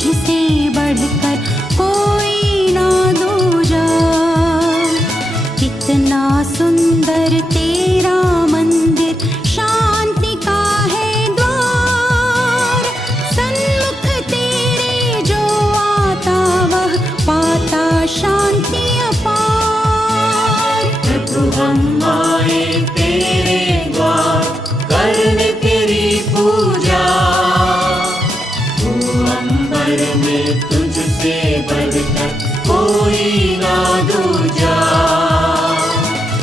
तुझसे बढ़कर कोई ना दूजा। कितना सुंदर तेरा मंदिर, शांति का है द्वार। सन्मुख तेरे जो आता वह पाता शांति अपार। प्रभु हम आए तेरे द्वार, करने तेरी पूजा। तू अंबर में तुझसे बढ़कर कोई ना दूजा।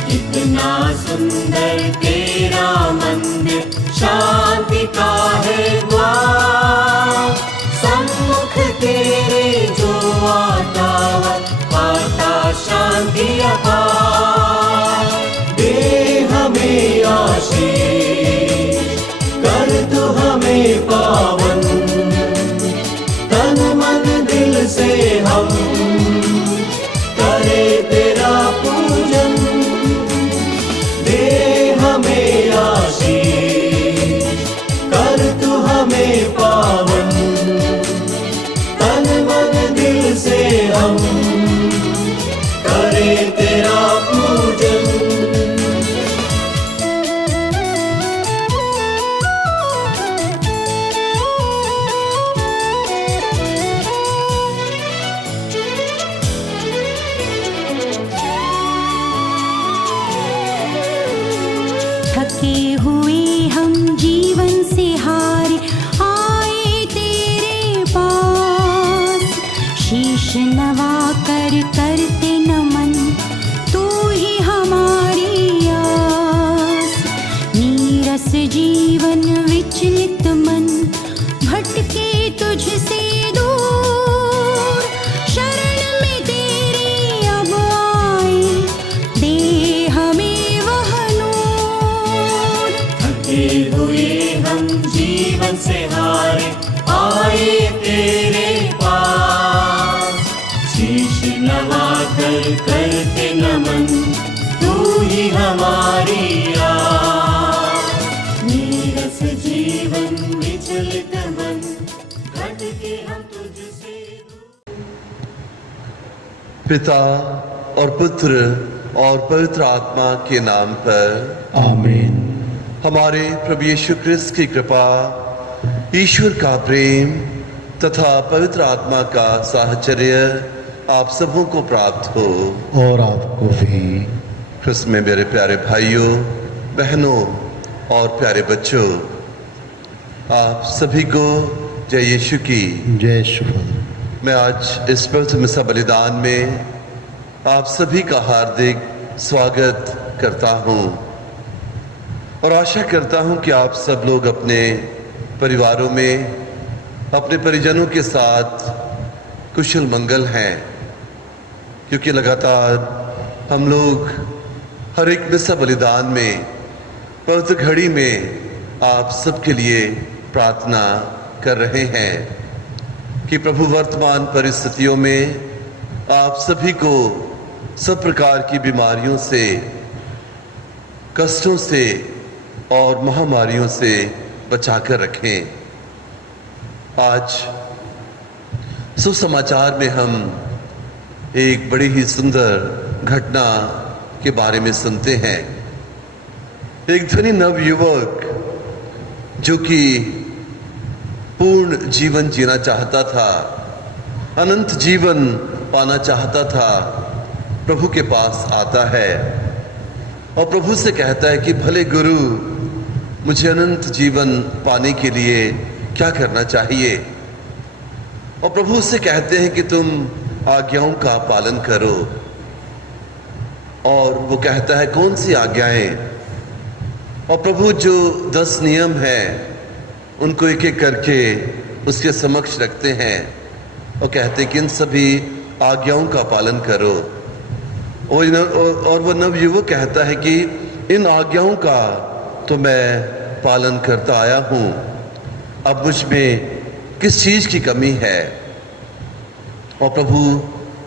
कितना सुंदर तेरा मंदिर, शांति का है द्वार। सन्मुख तेरे जो आता वह पाता शांति अपार। दे हमें आशीष, कर तू हमें पावन। तन मन दिल से हम करे तेरा पूजन। दे हमें आशीष, कर तू हमें पावन। तन मन दिल से हम करे तेरा पूजन। थके हुए हम जीवन से हारे आए तेरे पास। शीश नवा कर करते नमन, तू ही हमारी आस। नीरस जीवन विचलित मन, भटके तुझसे दूर। शरण में तेरी अब आए, दे हमें वह नूर। थके हुए हम जीवन से हारे आए तेरे पास। शीश नवा कर करते नमन, तू ही हमारी आस। नीरस जीवन विचलित मन, भटके हम तुझसे दूर। पिता और पुत्र और पवित्र आत्मा के नाम पर आमीन। हमारे प्रभु यीशु क्रिस्त की कृपा, ईश्वर का प्रेम तथा पवित्र आत्मा का साहचर्य आप सबों को प्राप्त हो। और आपको भी। क्रिस्त में मेरे प्यारे भाइयों, बहनों और प्यारे बच्चों, आप सभी को जय यीशु की। जय शुभ। मैं आज इस पवित्र मिसा बलिदान में आप सभी का हार्दिक स्वागत करता हूं और आशा करता हूं कि आप सब लोग अपने परिवारों में अपने परिजनों के साथ कुशल मंगल हैं, क्योंकि लगातार हम लोग हर एक मिसा बलिदान में पवित्र घड़ी में आप सबके लिए प्रार्थना कर रहे हैं कि प्रभु वर्तमान परिस्थितियों में आप सभी को सब प्रकार की बीमारियों से, कष्टों से और महामारियों से बचाकर रखें। आज सुसमाचार में हम एक बड़ी ही सुंदर घटना के बारे में सुनते हैं। एक धनी नवयुवक जो कि पूर्ण जीवन जीना चाहता था, अनंत जीवन पाना चाहता था, प्रभु के पास आता है और प्रभु से कहता है कि भले गुरु, मुझे अनंत जीवन पाने के लिए क्या करना चाहिए। और प्रभु उससे कहते हैं कि तुम आज्ञाओं का पालन करो। और वो कहता है कौन सी आज्ञाएं। और प्रभु जो 10 नियम हैं उनको एक एक करके उसके समक्ष रखते हैं और कहते हैं कि इन सभी आज्ञाओं का पालन करो। और वो नवयुवक कहता है कि इन आज्ञाओं का तो मैं पालन करता आया हूँ, अब मुझ में किस चीज़ की कमी है। और प्रभु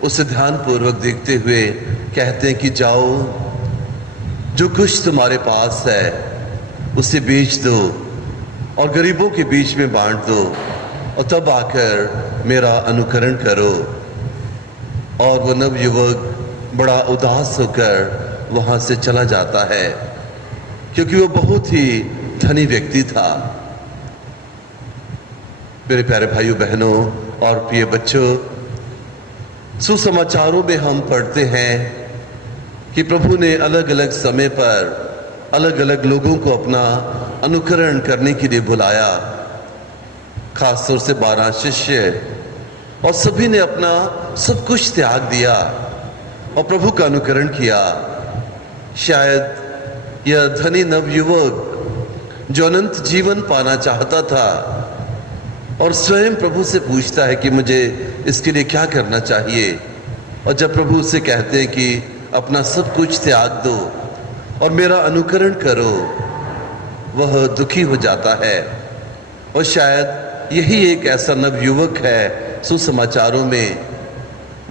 उसे ध्यानपूर्वक देखते हुए कहते हैं कि जाओ, जो कुछ तुम्हारे पास है उसे बेच दो और गरीबों के बीच में बांट दो और तब आकर मेरा अनुकरण करो। और वो नवयुवक बड़ा उदास होकर वहाँ से चला जाता है, क्योंकि वो बहुत ही धनी व्यक्ति था। मेरे प्यारे भाइयों बहनों और प्रिय बच्चों, सुसमाचारों में हम पढ़ते हैं कि प्रभु ने अलग अलग समय पर अलग अलग लोगों को अपना अनुकरण करने के लिए बुलाया, खासतौर से 12 शिष्य, और सभी ने अपना सब कुछ त्याग दिया और प्रभु का अनुकरण किया। शायद यह धनी नवयुवक जो अनंत जीवन पाना चाहता था और स्वयं प्रभु से पूछता है कि मुझे इसके लिए क्या करना चाहिए, और जब प्रभु उसे कहते हैं कि अपना सब कुछ त्याग दो और मेरा अनुकरण करो, वह दुखी हो जाता है। और शायद यही एक ऐसा नवयुवक है सुसमाचारों में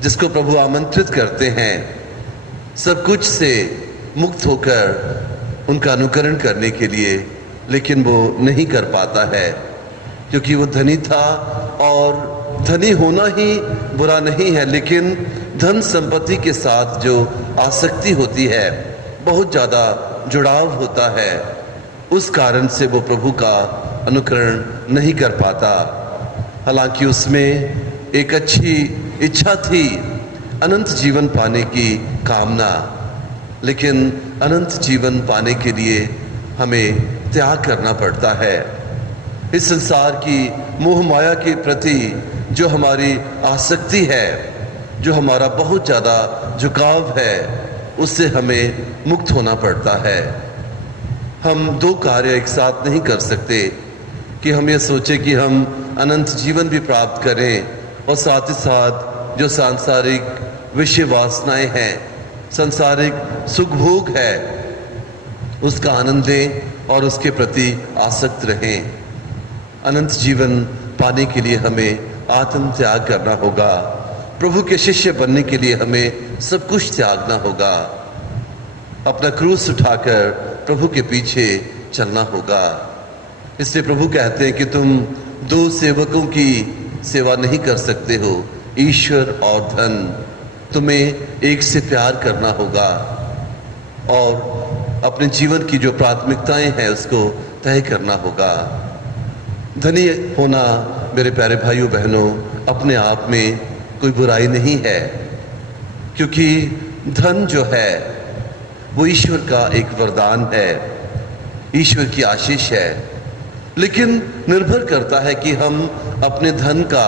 जिसको प्रभु आमंत्रित करते हैं सब कुछ से मुक्त होकर उनका अनुकरण करने के लिए, लेकिन वो नहीं कर पाता है क्योंकि वो धनी था। और धनी होना ही बुरा नहीं है, लेकिन धन संपत्ति के साथ जो आसक्ति होती है, बहुत ज़्यादा जुड़ाव होता है, उस कारण से वो प्रभु का अनुकरण नहीं कर पाता। हालांकि उसमें एक अच्छी इच्छा थी, अनंत जीवन पाने की कामना, लेकिन अनंत जीवन पाने के लिए हमें त्याग करना पड़ता है। इस संसार की मोह माया के प्रति जो हमारी आसक्ति है, जो हमारा बहुत ज़्यादा झुकाव है, उससे हमें मुक्त होना पड़ता है। हम दो कार्य एक साथ नहीं कर सकते कि हम ये सोचें कि हम अनंत जीवन भी प्राप्त करें और साथ ही साथ जो सांसारिक विषय वासनाएं हैं, सांसारिक सुख भोग है, उसका आनंद लें और उसके प्रति आसक्त रहें। अनंत जीवन पाने के लिए हमें आत्म त्याग करना होगा। प्रभु के शिष्य बनने के लिए हमें सब कुछ त्यागना होगा। अपना क्रूस उठाकर प्रभु के पीछे चलना होगा। इसलिए प्रभु कहते हैं कि तुम दो सेवकों की सेवा नहीं कर सकते हो, ईश्वर और धन। तुम्हें एक से प्यार करना होगा और अपने जीवन की जो प्राथमिकताएं हैं उसको तय करना होगा। धनी होना मेरे प्यारे भाइयों बहनों अपने आप में कोई बुराई नहीं है, क्योंकि धन जो है वो ईश्वर का एक वरदान है, ईश्वर की आशीष है। लेकिन निर्भर करता है कि हम अपने धन का,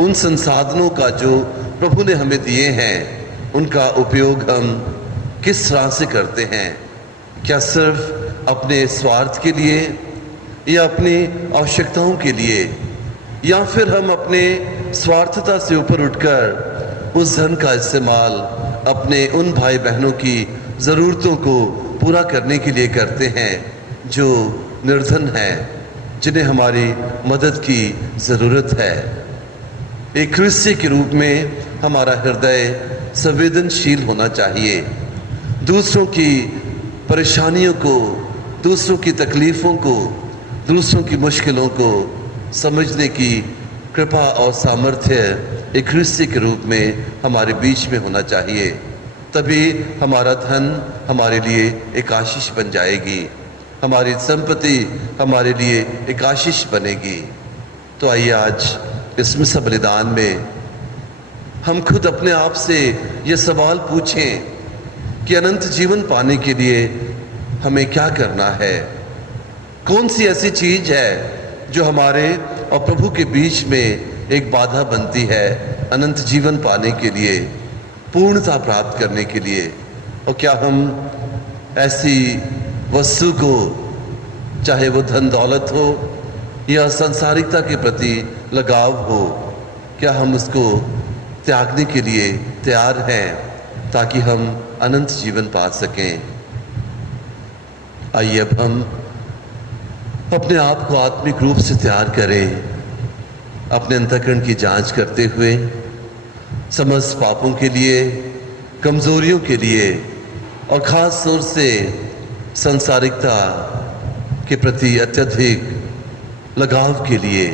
उन संसाधनों का जो प्रभु ने हमें दिए हैं, उनका उपयोग हम किस तरह से करते हैं। क्या सिर्फ अपने स्वार्थ के लिए या अपनी आवश्यकताओं के लिए, या फिर हम अपने स्वार्थता से ऊपर उठकर उस धन का इस्तेमाल अपने उन भाई बहनों की ज़रूरतों को पूरा करने के लिए करते हैं जो निर्धन हैं, जिन्हें हमारी मदद की ज़रूरत है। एक क्रिस्ती के रूप में हमारा हृदय संवेदनशील होना चाहिए। दूसरों की परेशानियों को, दूसरों की तकलीफ़ों को, दूसरों की मुश्किलों को समझने की कृपा और सामर्थ्य एक क्रिस्ती के रूप में हमारे बीच में होना चाहिए। तभी हमारा धन हमारे लिए एक आशीष बन जाएगी, हमारी संपत्ति हमारे लिए एक आशीष बनेगी। तो आइए आज इस मिसा बलिदान में हम खुद अपने आप से ये सवाल पूछें कि अनंत जीवन पाने के लिए हमें क्या करना है। कौन सी ऐसी चीज है जो हमारे और प्रभु के बीच में एक बाधा बनती है अनंत जीवन पाने के लिए, पूर्णता प्राप्त करने के लिए। और क्या हम ऐसी वस्तु को, चाहे वो धन दौलत हो या सांसारिकता के प्रति लगाव हो, क्या हम उसको त्यागने के लिए तैयार हैं ताकि हम अनंत जीवन पा सकें। आइए अब हम अपने आप को आत्मिक रूप से तैयार करें, अपने अंतःकरण की जांच करते हुए समस्त पापों के लिए, कमजोरियों के लिए और ख़ास तौर से सांसारिकता के प्रति अत्यधिक लगाव के लिए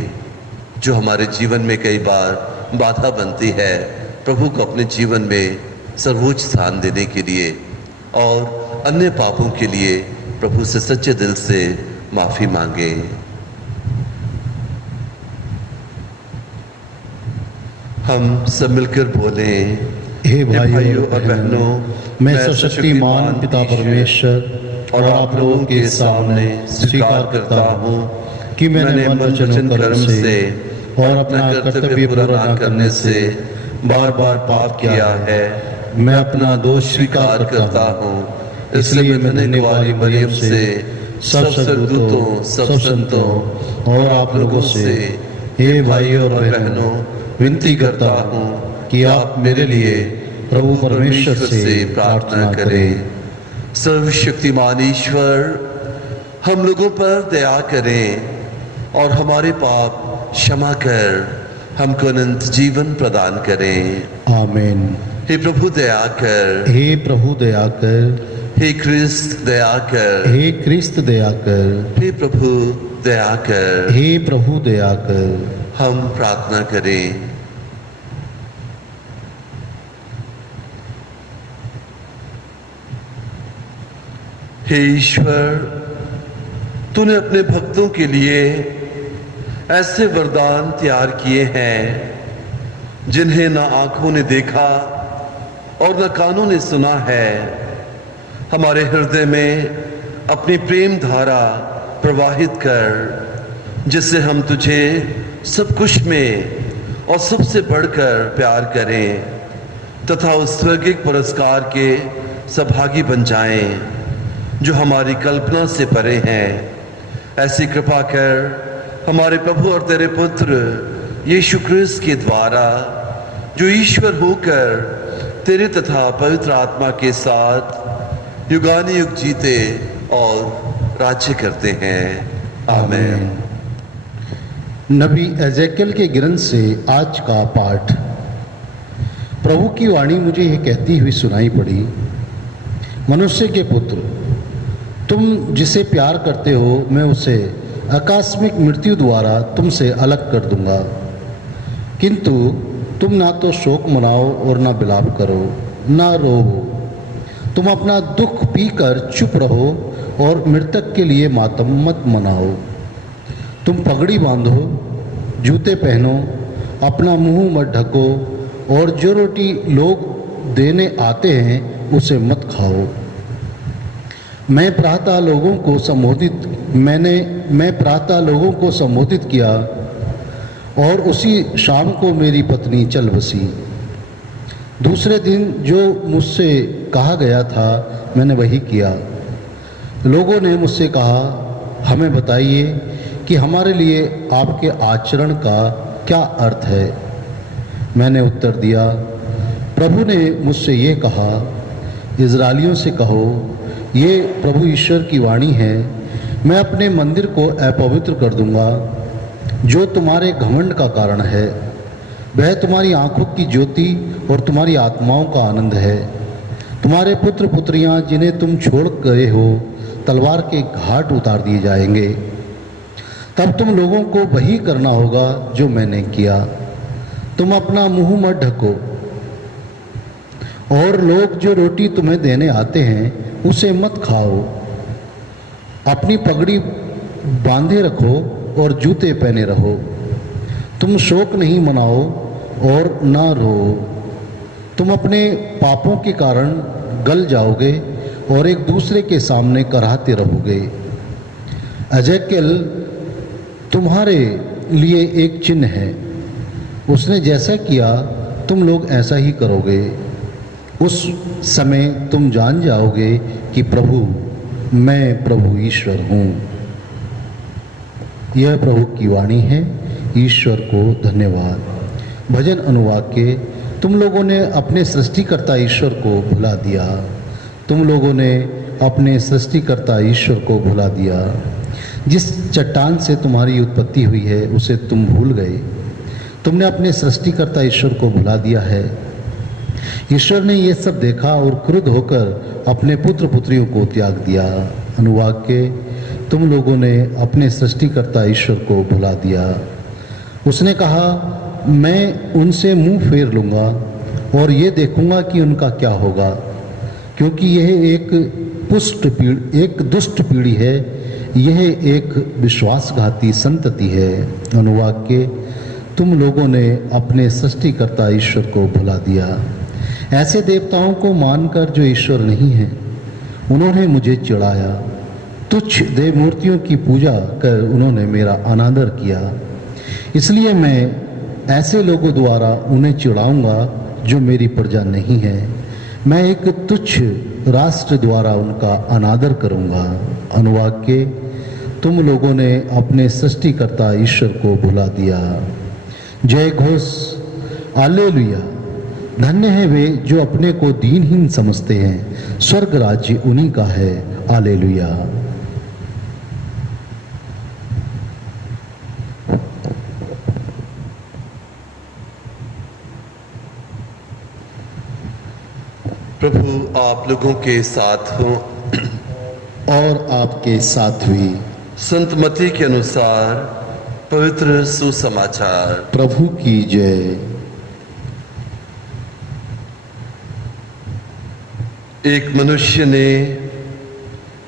जो हमारे जीवन में कई बार बाधा बनती है, प्रभु को अपने जीवन में सर्वोच्च स्थान देने के लिए और अन्य पापों के लिए प्रभु से सच्चे दिल से माफ़ी मांगे। हम सब मिलकर बोले, हे भाइयों और बहनों, मैं सर्वशक्तिमान पिता परमेश्वर और आप लोगों के सामने स्वीकार करता हूँ कि मैंने मन वचन कर्म से और अपना कर्तव्य पूरा न करने से बार बार पाप किया है। मैं अपना दोष स्वीकार करता हूँ। इसलिए मैं धन्यवादी मरियम से, सब स्वर्गदूतों, सब संतों और आप लोगों से, हे भाइयों और बहनों, विनती करता हूँ कि आप मेरे लिए प्रभु परमेश्वर से प्रार्थना करें। सर्वशक्तिमान ईश्वर हम लोगों पर दया करें और हमारे पाप क्षमा कर हमको अनंत जीवन प्रदान करें। आमीन। हे प्रभु दया कर, हे प्रभु दया कर, हे क्रिस्त दया कर, हे क्रिस्त दया कर, हे प्रभु दया कर। हे प्रभु दया कर। हम प्रार्थना करें। हे ईश्वर, तूने अपने भक्तों के लिए ऐसे वरदान तैयार किए हैं जिन्हें न आंखों ने देखा और न कानों ने सुना है। हमारे हृदय में अपनी प्रेम धारा प्रवाहित कर, जिससे हम तुझे सब कुछ में और सबसे बढ़कर प्यार करें तथा उस स्वर्गिक पुरस्कार के सहभागी बन जाएं जो हमारी कल्पना से परे हैं। ऐसी कृपा कर हमारे प्रभु और तेरे पुत्र यीशु क्रिस्त के द्वारा, जो ईश्वर होकर तेरे तथा पवित्र आत्मा के साथ युगानुयुग जीते और राज्य करते हैं। आमीन। नबी एजेकियल के ग्रंथ से आज का पाठ। प्रभु की वाणी मुझे यह कहती हुई सुनाई पड़ी, मनुष्य के पुत्र, तुम जिसे प्यार करते हो, मैं उसे आकस्मिक मृत्यु द्वारा तुमसे अलग कर दूंगा। किंतु तुम ना तो शोक मनाओ और ना विलाप करो, ना रोओ। तुम अपना दुख पीकर चुप रहो और मृतक के लिए मातम मत मनाओ। तुम पगड़ी बांधो, जूते पहनो, अपना मुंह मत ढको और जो रोटी लोग देने आते हैं उसे मत खाओ। मैं प्रातः लोगों को संबोधित किया और उसी शाम को मेरी पत्नी चल बसी। दूसरे दिन जो मुझसे कहा गया था मैंने वही किया। लोगों ने मुझसे कहा, हमें बताइए कि हमारे लिए आपके आचरण का क्या अर्थ है। मैंने उत्तर दिया, प्रभु ने मुझसे ये कहा, इज़राइलियों से कहो, ये प्रभु ईश्वर की वाणी है, मैं अपने मंदिर को अपवित्र कर दूंगा जो तुम्हारे घमंड का कारण है। वह तुम्हारी आंखों की ज्योति और तुम्हारी आत्माओं का आनंद है। तुम्हारे पुत्र पुत्रियां जिन्हें तुम छोड़ गए हो तलवार के घाट उतार दिए जाएंगे। तब तुम लोगों को वही करना होगा जो मैंने किया। तुम अपना मुंह मत ढको और लोग जो रोटी तुम्हें देने आते हैं उसे मत खाओ। अपनी पगड़ी बांधे रखो और जूते पहने रहो। तुम शोक नहीं मनाओ और ना रो। तुम अपने पापों के कारण गल जाओगे और एक दूसरे के सामने कराहते रहोगे। एजेकियल तुम्हारे लिए एक चिन्ह है। उसने जैसा किया तुम लोग ऐसा ही करोगे। उस समय तुम जान जाओगे कि मैं प्रभु ईश्वर हूँ। यह प्रभु की वाणी है। ईश्वर को धन्यवाद। भजन अनुवाद के, तुम लोगों ने अपने सृष्टिकर्ता ईश्वर को भुला दिया। तुम लोगों ने अपने सृष्टिकर्ता ईश्वर को भुला दिया। जिस चट्टान से तुम्हारी उत्पत्ति हुई है उसे तुम भूल गए। तुमने अपने सृष्टिकर्ता ईश्वर को भुला दिया है। ईश्वर ने ये सब देखा और क्रुद्ध होकर अपने पुत्र पुत्रियों को त्याग दिया। अनुवाद के, तुम लोगों ने अपने सृष्टिकर्ता ईश्वर को भुला दिया। उसने कहा, मैं उनसे मुंह फेर लूँगा और ये देखूँगा कि उनका क्या होगा, क्योंकि यह एक दुष्ट पीढ़ी है, यह एक विश्वासघाती संतति है। अनुवाक्य, तुम लोगों ने अपने सृष्टिकर्ता ईश्वर को भुला दिया। ऐसे देवताओं को मानकर जो ईश्वर नहीं है, उन्होंने मुझे चिढ़ाया। तुच्छ देव मूर्तियों की पूजा कर उन्होंने मेरा अनादर किया। इसलिए मैं ऐसे लोगों द्वारा उन्हें चिढ़ाऊंगा जो मेरी प्रजा नहीं है। मैं एक तुच्छ राष्ट्र द्वारा उनका अनादर करूंगा। अनुवाक्य, तुम लोगों ने अपने सृष्टिकर्ता ईश्वर को भुला दिया। जय घोष, हालेलुया। धन्य है वे जो अपने को दीनहीन समझते हैं, स्वर्ग राज्य उन्हीं का है। हालेलुया। प्रभु आप लोगों के साथ हो और आपके साथ भी। संत मत्ती के अनुसार पवित्र सुसमाचार। प्रभु की जय। एक मनुष्य ने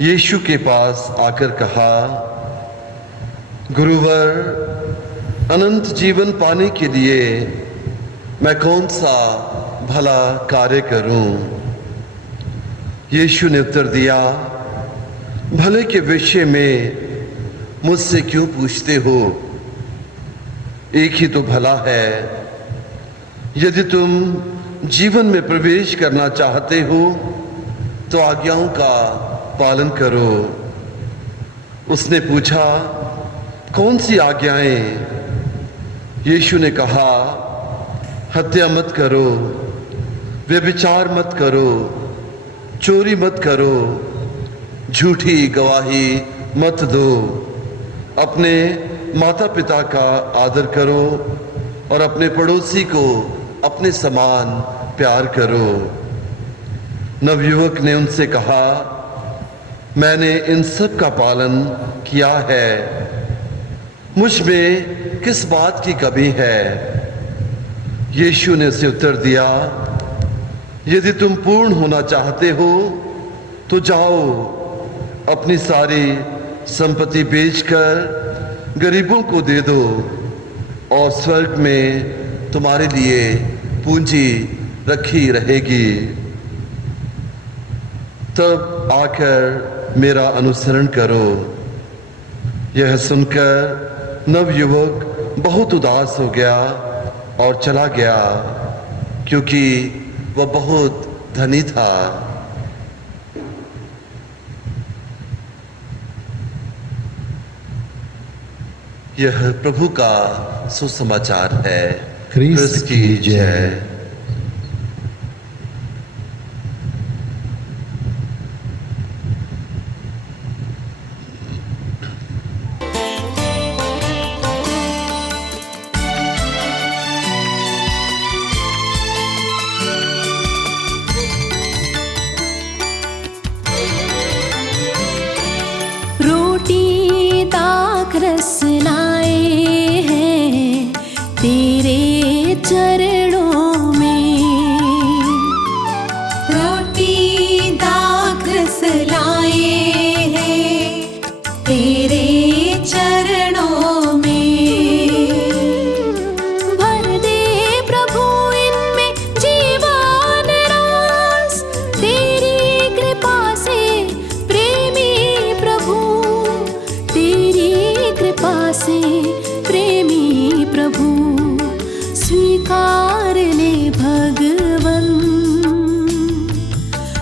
यीशु के पास आकर कहा, गुरुवर, अनंत जीवन पाने के लिए मैं कौन सा भला कार्य करूं? यीशु ने उत्तर दिया, भले के विषय में मुझसे क्यों पूछते हो? एक ही तो भला है। यदि तुम जीवन में प्रवेश करना चाहते हो तो आज्ञाओं का पालन करो। उसने पूछा, कौन सी आज्ञाएं? यीशु ने कहा, हत्या मत करो, व्यभिचार मत करो, चोरी मत करो, झूठी गवाही मत दो, अपने माता पिता का आदर करो और अपने पड़ोसी को अपने समान प्यार करो। नवयुवक ने उनसे कहा, मैंने इन सब का पालन किया है, मुझ में किस बात की कमी है? यीशु ने उसे उत्तर दिया, यदि तुम पूर्ण होना चाहते हो तो जाओ, अपनी सारी संपत्ति बेचकर गरीबों को दे दो और स्वर्ग में तुम्हारे लिए पूंजी रखी रहेगी। तब आकर मेरा अनुसरण करो। यह सुनकर नवयुवक बहुत उदास हो गया और चला गया, क्योंकि वह बहुत धनी था। यह प्रभु का सुसमाचार है। ख्रीस्त की जय।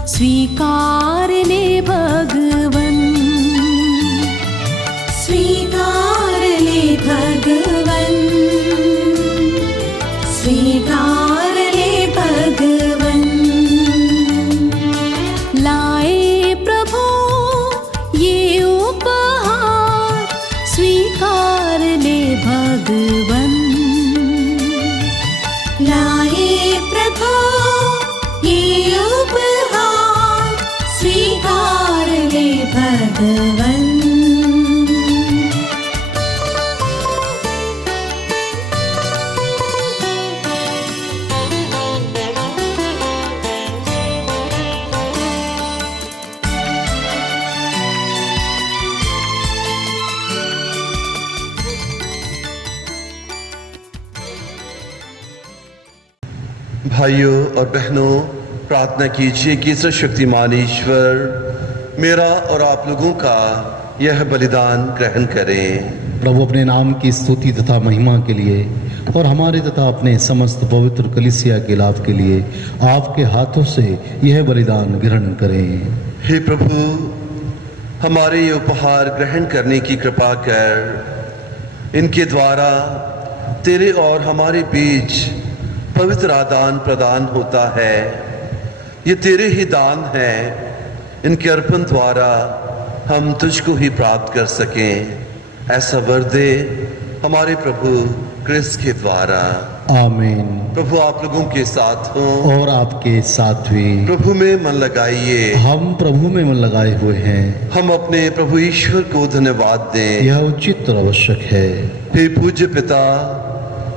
स्वीकार ले भगवन, स्वीकार ले भगवन, स्वीकार ले भगवन। लाए प्रभु ये उपहार, स्वीकार ले भगवन। लाए प्रभु ये उपहार, स्वीकार ले भगवन। भाइयों और बहनों, प्रार्थना कीजिए कि सर्वशक्तिमान ईश्वर मेरा और आप लोगों का यह बलिदान ग्रहण करें। प्रभु अपने नाम की स्तुति तथा महिमा के लिए और हमारे तथा अपने समस्त पवित्र कलीसिया के लाभ के लिए आपके हाथों से यह बलिदान ग्रहण करें। हे प्रभु, हमारे ये उपहार ग्रहण करने की कृपा कर। इनके द्वारा तेरे और हमारे बीच पवित्र आदान प्रदान होता है। ये तेरे ही दान है। इनके अर्पण द्वारा हम तुझको ही प्राप्त कर सकें। ऐसा वर दे हमारे प्रभु क्रिस्त के द्वारा। आमीन। प्रभु आप लोगों के साथ हों और आपके साथ भी। प्रभु में मन लगाइए। हम प्रभु में मन लगाए हुए हैं। हम अपने प्रभु ईश्वर को धन्यवाद दें। यह उचित और आवश्यक है। हे पूज्य पिता,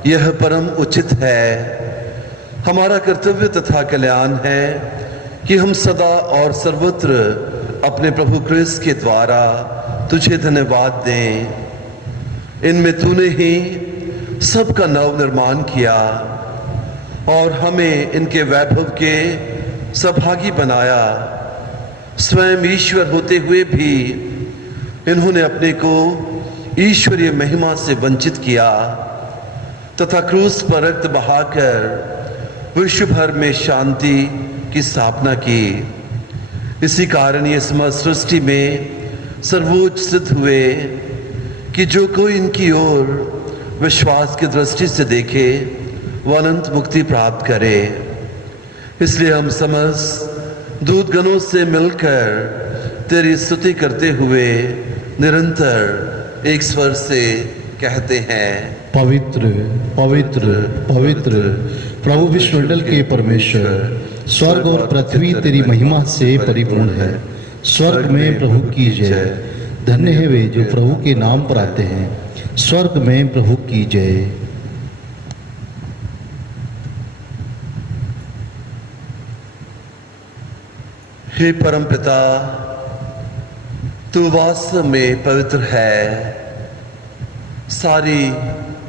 यह परम उचित है। हमारा कर्तव्य तथा कल्याण है कि हम सदा और सर्वत्र अपने प्रभु क्रिस्त के द्वारा तुझे धन्यवाद दें। इनमें तूने ही सबका नव निर्माण किया और हमें इनके वैभव के सहभागी बनाया। स्वयं ईश्वर होते हुए भी इन्होंने अपने को ईश्वरीय महिमा से वंचित किया तथा क्रूस पर रक्त बहाकर विश्व भर में शांति की स्थापना की। इसी कारण ये समस्त सृष्टि में सर्वोच्च सिद्ध हुए कि जो कोई इनकी ओर विश्वास की दृष्टि से देखे वह अनंत मुक्ति प्राप्त करे। इसलिए हम समस्त दूतगणों से मिलकर तेरी स्तुति करते हुए निरंतर एक स्वर से कहते हैं, पवित्र पवित्र पवित्र प्रभु विश्वमंडल के परमेश्वर, स्वर्ग और पृथ्वी तेरी महिमा से परिपूर्ण है। स्वर्ग में प्रभु की जय। धन्य है वे जो प्रभु के नाम पर आते हैं। स्वर्ग में प्रभु की जय। हे परम पिता, तू वास्तव में पवित्र है, सारी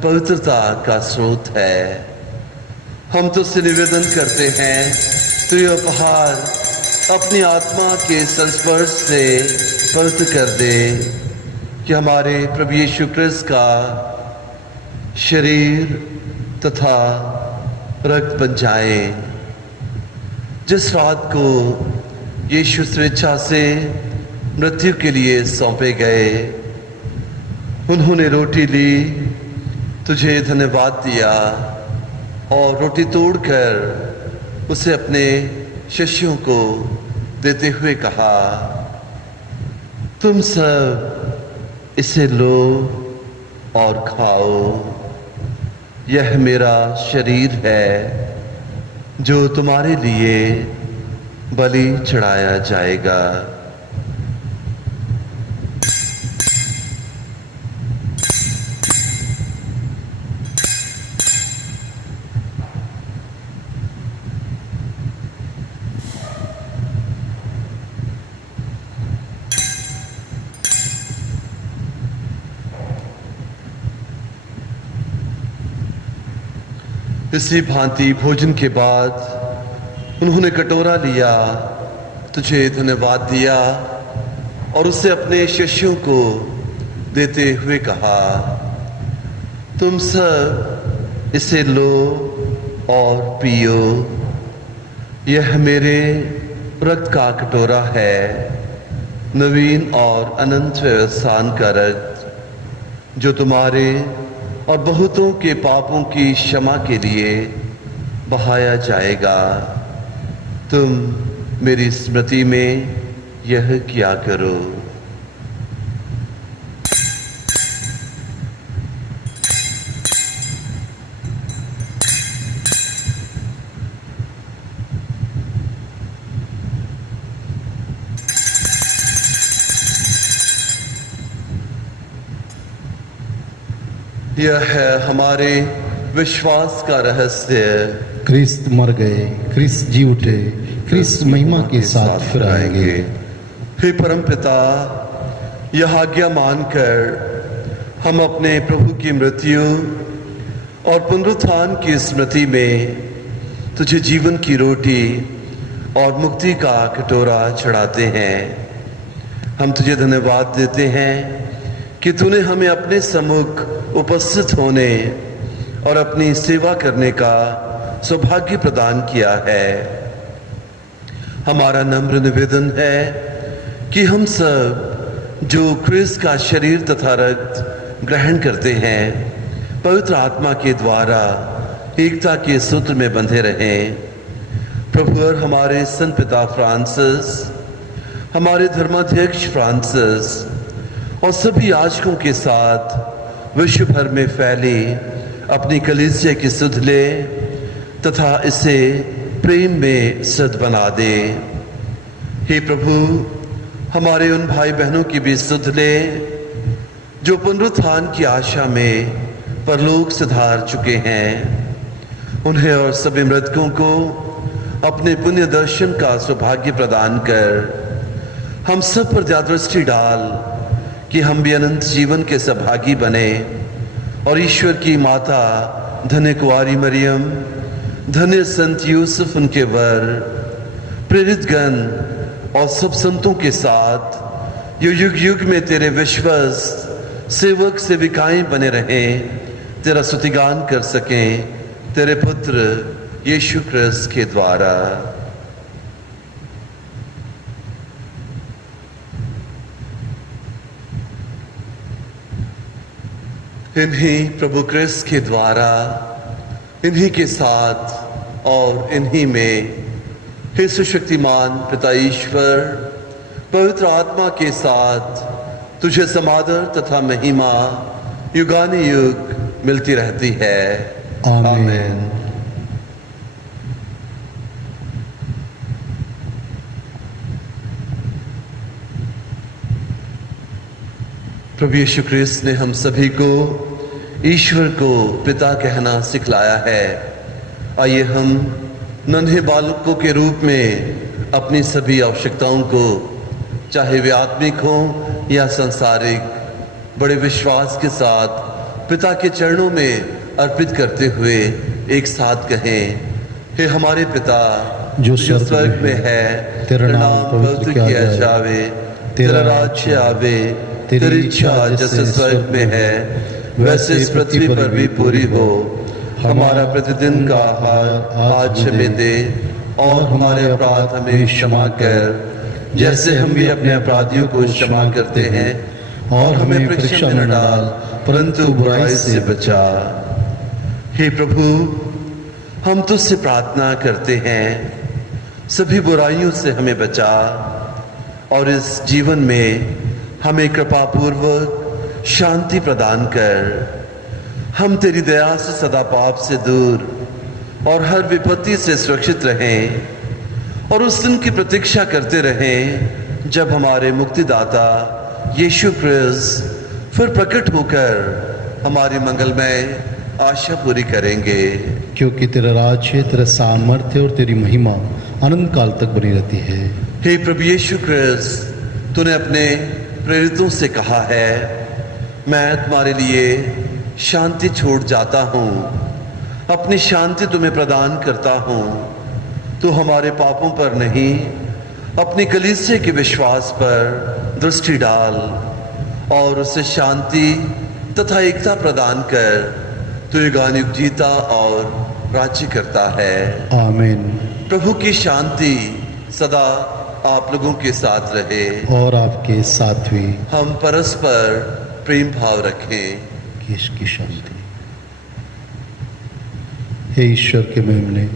पवित्रता का स्रोत है। हम तुझसे निवेदन करते हैं, तू ये उपहार अपनी आत्मा के संस्पर्श से पवित्र कर दे कि हमारे प्रभु यीशु क्रिस्त का शरीर तथा रक्त बन जाए। जिस रात को यीशु स्वेच्छा से मृत्यु के लिए सौंपे गए, उन्होंने रोटी ली, तुझे धन्यवाद दिया और रोटी तोड़कर उसे अपने शिष्यों को देते हुए कहा, तुम सब इसे लो और खाओ। यह मेरा शरीर है जो तुम्हारे लिए बलि चढ़ाया जाएगा। इसी भांति भोजन के बाद उन्होंने कटोरा लिया, तुझे धन्यवाद दिया और उसे अपने शिष्यों को देते हुए कहा, तुम सब इसे लो और पियो। यह मेरे रक्त का कटोरा है, नवीन और अनंत व्यवसान का रक्त, जो तुम्हारे और बहुतों के पापों की क्षमा के लिए बहाया जाएगा। तुम मेरी स्मृति में यह किया करो। यह है हमारे विश्वास का रहस्य। क्रिस्त मर गए, क्रिस्त जी उठे, क्रिस्त महिमा के साथ फिर आएंगे। हे परम पिता, यह आज्ञा मानकर हम अपने प्रभु की मृत्यु और पुनरुत्थान की स्मृति में तुझे जीवन की रोटी और मुक्ति का कटोरा चढ़ाते हैं। हम तुझे धन्यवाद देते हैं कि तूने हमें अपने सम्मुख उपस्थित होने और अपनी सेवा करने का सौभाग्य प्रदान किया है। हमारा नम्र निवेदन है कि हम सब जो क्रिस्त का शरीर तथा रक्त ग्रहण करते हैं, पवित्र आत्मा के द्वारा एकता के सूत्र में बंधे रहें। प्रभु और हमारे संत पिता फ्रांसिस, हमारे धर्माध्यक्ष फ्रांसिस और सभी याजकों के साथ विश्व भर में फैली अपनी कलीसिया की सुध ले तथा इसे प्रेम में सद बना दे। हे प्रभु, हमारे उन भाई बहनों की भी सुध ले जो पुनरुत्थान की आशा में परलोक सिधार चुके हैं। उन्हें और सभी मृतकों को अपने पुण्य दर्शन का सौभाग्य प्रदान कर हम सब पर दृष्टि डाल कि हम भी अनंत जीवन के सहभागी बने और ईश्वर की माता धन्य कुंवारी मरियम, धन्य संत यूसुफ उनके वर, प्रेरित गण और सब संतों के साथ युग युग में तेरे विश्वास सेवक सेविकाएं बने रहें, तेरा स्तुतिगान कर सकें तेरे पुत्र यीशु क्रिस्त के द्वारा। इन्हीं प्रभु क्रिस्त के द्वारा, इन्हीं के साथ और इन्हीं में हे सुशक्तिमान पिता ईश्वर, पवित्र आत्मा के साथ तुझे समादर तथा महिमा युगानुयुग मिलती रहती है। आमीन। प्रभु यीशु क्रिस्त ने हम सभी को ईश्वर को पिता कहना सिखलाया है। आइए हम नन्हे बालकों के रूप में अपनी सभी आवश्यकताओं को, चाहे वे आत्मिक हों या सांसारिक, बड़े विश्वास के साथ पिता के चरणों में अर्पित करते हुए एक साथ कहें, हे हमारे पिता जो स्वर्ग में है, तेरा नाम पवित्र किया जावे, तेरा राज्य आवे, तेरी इच्छा जैसे स्वर्ग में है वैसे इस पृथ्वी पर भी पूरी हो। हमारा प्रतिदिन का आहार आज हमें दे और हमारे अपराध हमें क्षमा कर जैसे हम भी अपने अपराधियों को क्षमा करते हैं, और हमें परीक्षा में न डाल परंतु बुराई से बचा। हे प्रभु, हम तुझसे प्रार्थना करते हैं, सभी बुराइयों से हमें बचा और इस जीवन में हमें कृपा पूर्वक शांति प्रदान कर। हम तेरी दया से सदा पाप से दूर और हर विपत्ति से सुरक्षित रहें और उस दिन की प्रतीक्षा करते रहें जब हमारे मुक्तिदाता यीशु क्रिस्त फिर प्रकट होकर हमारी मंगलमय आशा पूरी करेंगे। क्योंकि तेरा राज्य, तेरा सामर्थ्य और तेरी महिमा अनंत काल तक बनी रहती है। हे प्रभु यीशु क्रिस्त, तूने अपने प्रेरितों से कहा है, मैं तुम्हारे लिए शांति छोड़ जाता हूँ, अपनी शांति तुम्हें प्रदान करता हूँ। तू हमारे पापों पर नहीं, अपनी कलीसिया के विश्वास पर दृष्टि डाल और उसे शांति तथा एकता प्रदान कर। तू युगानुयुग जीता और राज्य करता है। आमीन। प्रभु की शांति सदा आप लोगों के साथ रहे और आपके साथ भी। हम परस्पर प्रेम भाव रखें। कि इसकी शांति। हे ईश्वर के मेमने,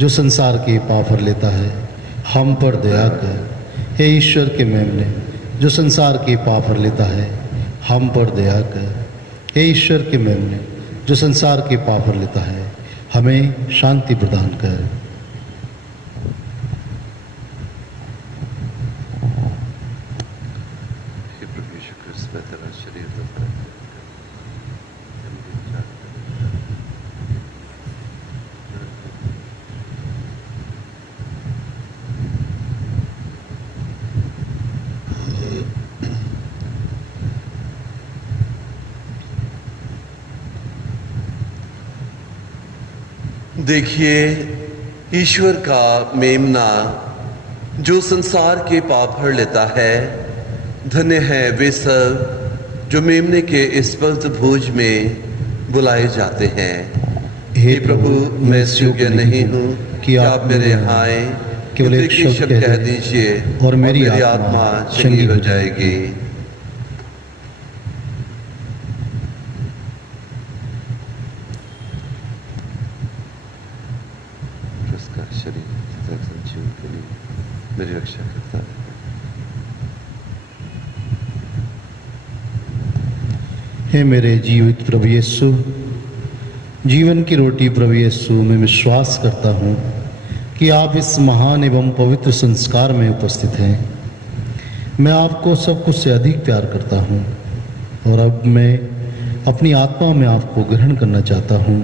जो संसार के पाप हर लेता है, हम पर दया कर। हे ईश्वर के मेमने, जो संसार के पाप हर लेता है, हम पर दया कर। हे ईश्वर के मेमने, जो संसार के पाप हर लेता है, हमें शांति प्रदान कर। देखिए, ईश्वर का मेमना जो संसार के पाप हर लेता है, धन्य है वे सब जो मेमने के इस पवित्र भोज में बुलाए जाते हैं। हे प्रभु, मैं इस योग्य नहीं हूँ कि आप मेरे यहाँ आए, केवल एक शब्द कह दीजिए और मेरी आत्मा चंगी हो जाएगी। उसका शरीर जीवन के लिए मेरी रक्षा करता है। हे मेरे जीवित प्रभु यीशु, जीवन की रोटी प्रभु यीशु, मैं विश्वास करता हूँ कि आप इस महान एवं पवित्र संस्कार में उपस्थित हैं। मैं आपको सब कुछ से अधिक प्यार करता हूँ और अब मैं अपनी आत्मा में आपको ग्रहण करना चाहता हूँ।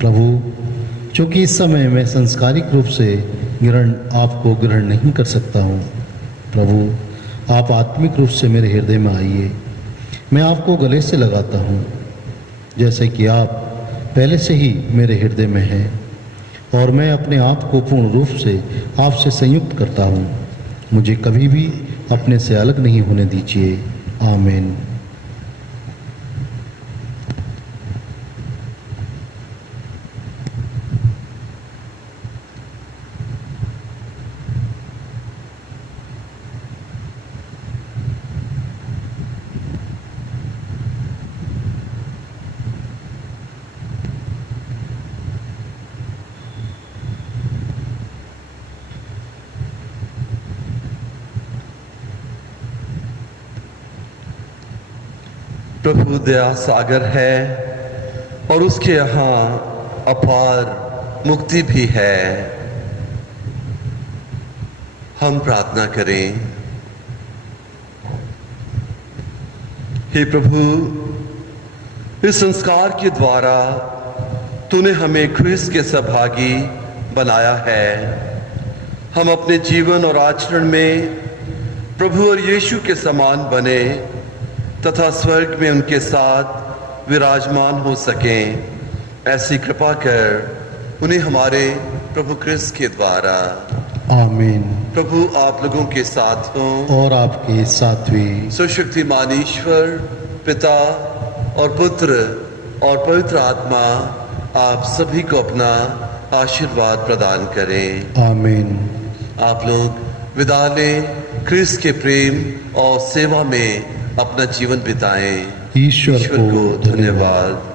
प्रभु, चूँकि इस समय मैं सांस्कारिक रूप से आपको ग्रहण नहीं कर सकता हूँ, प्रभु आप आत्मिक रूप से मेरे हृदय में आइए। मैं आपको गले से लगाता हूँ जैसे कि आप पहले से ही मेरे हृदय में हैं और मैं अपने आप को पूर्ण रूप से आपसे संयुक्त करता हूँ। मुझे कभी भी अपने से अलग नहीं होने दीजिए। आमीन। प्रभु दया सागर है और उसके यहाँ अपार मुक्ति भी है। हम प्रार्थना करें। हे प्रभु, इस संस्कार के द्वारा तूने हमें ख्रिस्त के सहभागी बनाया है। हम अपने जीवन और आचरण में प्रभु और यीशु के समान बने तथा स्वर्ग में उनके साथ विराजमान हो सकें। ऐसी कृपा कर उन्हें हमारे प्रभु क्रिस्त के द्वारा। आमीन। प्रभु आप लोगों के साथ हों और आपके साथ भी। सुशक्तिमान ईश्वर पिता और पुत्र और पवित्र आत्मा आप सभी को अपना आशीर्वाद प्रदान करें। आमीन। आप लोग विदा लें। क्रिस्त के प्रेम और सेवा में अपना जीवन बिताएं। ईश्वर को धन्यवाद।